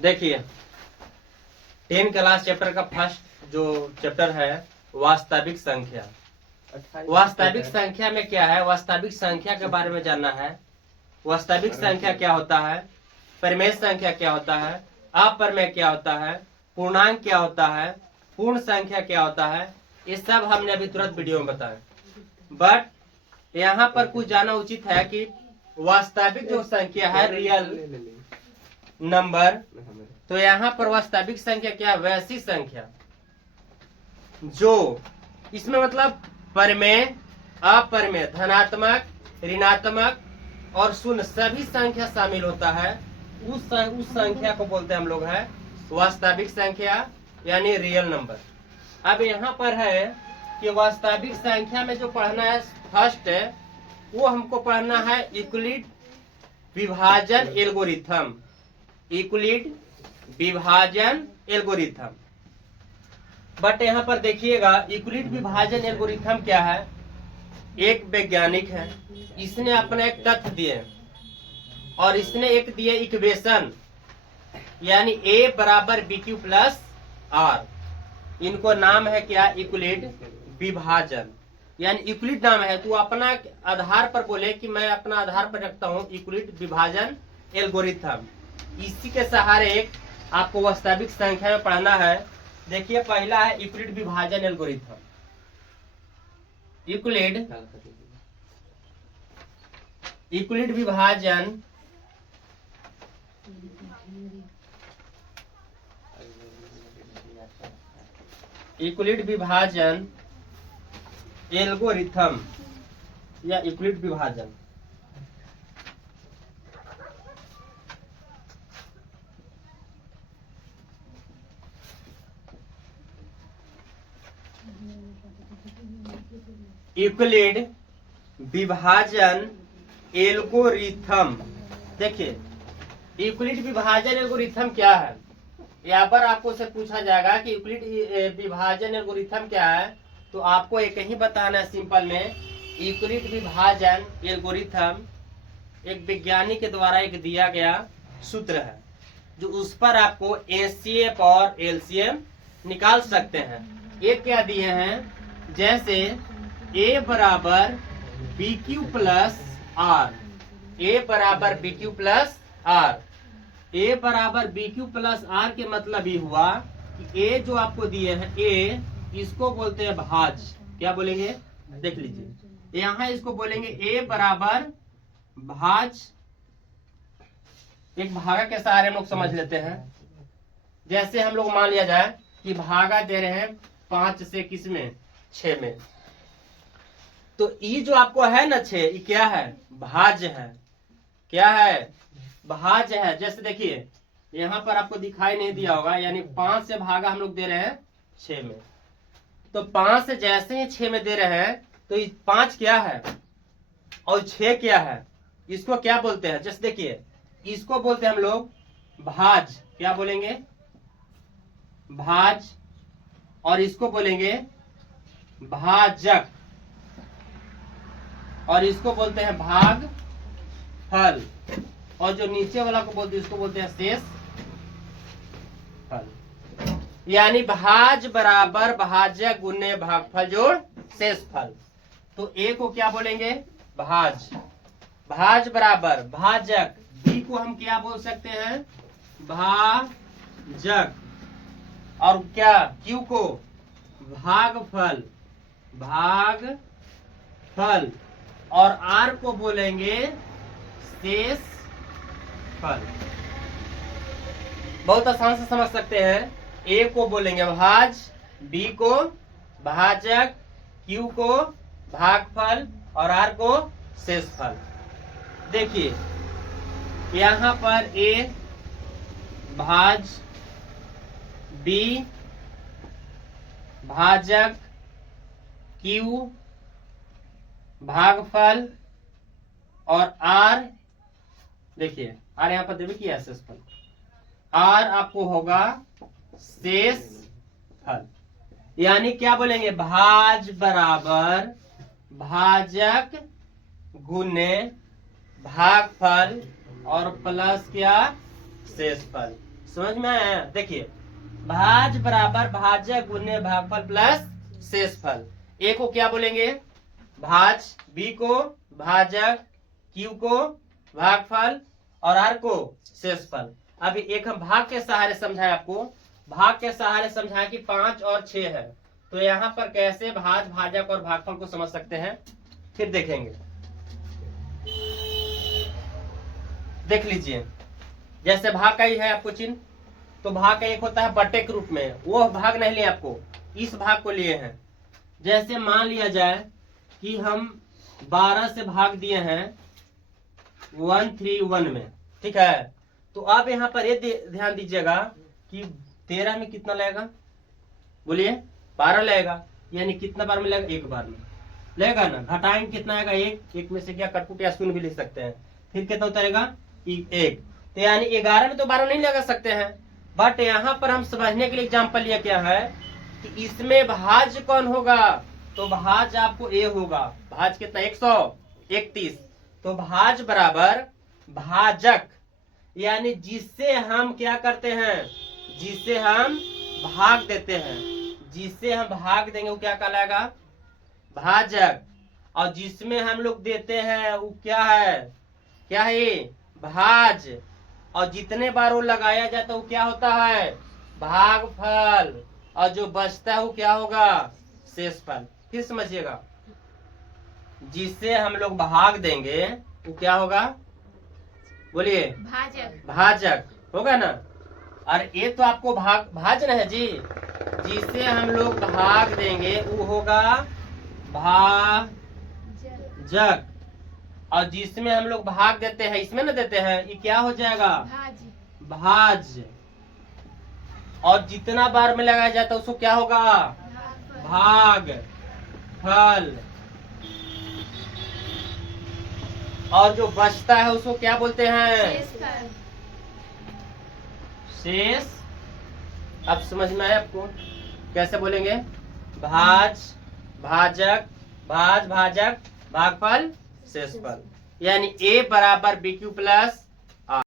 देखिए 10 class chapter का first जो चैप्टर है वास्तविक संख्या। वास्तविक संख्या में क्या है, वास्तविक संख्या के बारे में जानना है। वास्तविक संख्या क्या होता है, परिमेय संख्या क्या होता है, अपरिमेय क्या होता है, पूर्णांक क्या होता है, पूर्ण संख्या क्या होता है, ये सब हमने अभी तुरंत वीडियो में बताया। बट यहाँ पर कुछ जानना उचित है कि वास्तविक जो संख्या है रियल नंबर, तो यहाँ पर वास्तविक संख्या क्या है, वैसी संख्या जो इसमें मतलब परिमेय, अपरिमेय, धनात्मक, ऋणात्मक और शून्य सभी संख्या शामिल होता है। उस संख्या को बोलते हैं हम लोग है वास्तविक संख्या यानी रियल नंबर। अब यहाँ पर है कि वास्तविक संख्या में जो पढ़ना है फर्स्ट है वो हमको पढ़ना है यूक्लिड विभाजन एल्गोरिथम। यूक्लिड विभाजन एल्गोरिथम। बट यहाँ पर देखिएगा यूक्लिड विभाजन एल्गोरिथम क्या है, एक वैज्ञानिक है, इसने अपना एक तथ्य दिए और इसने एक दिए इक्वेशन यानी a बराबर BQ प्लस R। इनको नाम है क्या, यूक्लिड विभाजन यानी यूक्लिड नाम है। तो अपना आधार पर बोले कि मैं अपना आधार पर रखता हूँ यूक्लिड विभाजन एल्गोरिथम। इसी के सहारे आपको वास्तविक संख्या में पढ़ना है। देखिए पहला है यूक्लिड विभाजन एल्गोरिथम। यूक्लिड विभाजन एल्गोरिथम या यूक्लिड विभाजन। यूक्लिड विभाजन एल्गोरिथम। देखिए यूक्लिड विभाजन एल्गोरिथम क्या है, यहाँ पर आपको से पूछा जाएगा कि यूक्लिड विभाजन एल्गोरिथम क्या है, तो आपको एक ही बताना है सिंपल में। यूक्लिड विभाजन एल्गोरिथम एक वैज्ञानिक के द्वारा एक दिया गया सूत्र है जो उस पर आपको एचसीएफ और एलसीएम निकाल सकते हैं। ये क्या दिए हैं, जैसे a बराबर BQ प्लस R, a बराबर BQ प्लस R। a बराबर BQ प्लस R के मतलब ये हुआ कि a जो आपको दिए हैं a, इसको बोलते हैं भाज। क्या बोलेंगे, देख लीजिए यहाँ इसको बोलेंगे a बराबर भाज। एक भागा के सहारे हम लोग समझ लेते हैं। जैसे हम लोग मान लिया जाए कि भागा दे रहे हैं 5 से किस में, 6 में, तो ये जो आपको है ना 6, ये क्या है, भाज है। क्या है, भाज है। जैसे देखिए यहाँ पर आपको दिखाई नहीं दिया होगा, यानी 5 से भागा हम लोग दे रहे हैं 6 में, तो 5 से जैसे ही 6 में दे रहे हैं तो ये 5 क्या है और 6 क्या है, इसको क्या बोलते हैं। जैसे देखिए इसको बोलते हैं हम लोग भाज। क्या बोलेंगे, भाज। और इसको बोलेंगे भाजक, और इसको बोलते हैं भाग फल, और जो नीचे वाला को बोलते हैं इसको बोलते हैं शेष फल। यानी भाज बराबर भाजक गुने भागफल जोड़ शेष फल। तो ए को क्या बोलेंगे, भाज। भाज बराबर भाजक, बी को हम क्या बोल सकते हैं, भाजक। और क्या, क्यू को भागफल, भागफल। और आर को बोलेंगे शेष फल। बहुत आसान से समझ सकते हैं। ए को बोलेंगे भाज, बी को भाजक, क्यू को भागफल और आर को शेषफल। देखिए यहाँ पर ए भाज, बी भाजक, क्यू भागफल और आर, देखिए आर यहाँ पर देवे किया शेषफल, आर आपको होगा शेष फल। यानी क्या बोलेंगे, भाज बराबर भाजक गुने भागफल और प्लस क्या शेषफल। समझ में आया? देखिए, भाज बराबर भाजक गुने भागफल प्लस शेषफल। ए को क्या बोलेंगे? भाज, बी को भाजक, क्यू को भागफल और आर को शेषफल। अभी एक हम भाग के सहारे समझाए आपको, भाग के सहारे समझाए कि 5 और 6 है, तो यहाँ पर कैसे भाज, भाजक और भागफल को समझ सकते हैं फिर देखेंगे। देख लीजिए, जैसे भाग का ही है आपको चिन्ह, तो भाग का एक होता है बटे के रूप में, वो भाग नहीं लिए आपको, इस भाग को लिए हैं। जैसे मान लिया जाए कि हम 12 से भाग दिए हैं 131 में, ठीक है। तो आप यहाँ पर ये ध्यान दीजिएगा कि 13 में कितना लगेगा? बोलिए, 12 लगेगा, यानी कितना बार में लगेगा? एक बार में लगेगा ना। घटाएंगे कितना आएगा? एक में से क्या कटपुट या शून्य भी लिख सकते हैं, फिर कितना उतरेगा? 1। तो यानी 11 में तो 12 नहीं लगा सकते हैं, बट यहाँ पर हम समझने के लिए एग्जाम्पल लिया क्या है कि इसमें भाज कौन होगा? तो भाज आपको ए होगा। भाज कितना? 131। तो भाज बराबर भाजक, यानी जिससे हम क्या करते हैं? जिससे हम भाग देते हैं, जिससे हम भाग देंगे वो क्या कहलाएगा? भाजक। और जिसमें हम लोग देते हैं वो क्या है? क्या है ये? भाज। और जितने बार वो लगाया जाता है वो क्या होता है? भागफल। और जो बचता है वो क्या होगा? शेषफल। फिर समझिएगा, जिससे हम लोग भाग देंगे वो क्या होगा? बोलिए, भाजक। भाजक होगा ना। और ये तो आपको भाजन है जी, जिसे हम लोग भाग देंगे वो होगा भाजक। और जिसमें हम लोग भाग देते हैं, इसमें ना देते हैं, ये क्या हो जाएगा? भाज। और जितना बार में लगाया जाता है उसको क्या होगा? भाग फल। और जो बचता है उसको क्या बोलते हैं? शेष। अब समझ में आया आपको? कैसे बोलेंगे? भाज, भाजक, भाज, भाजक, भागफल, शेषफल। यानी ए बराबर BQ प्लस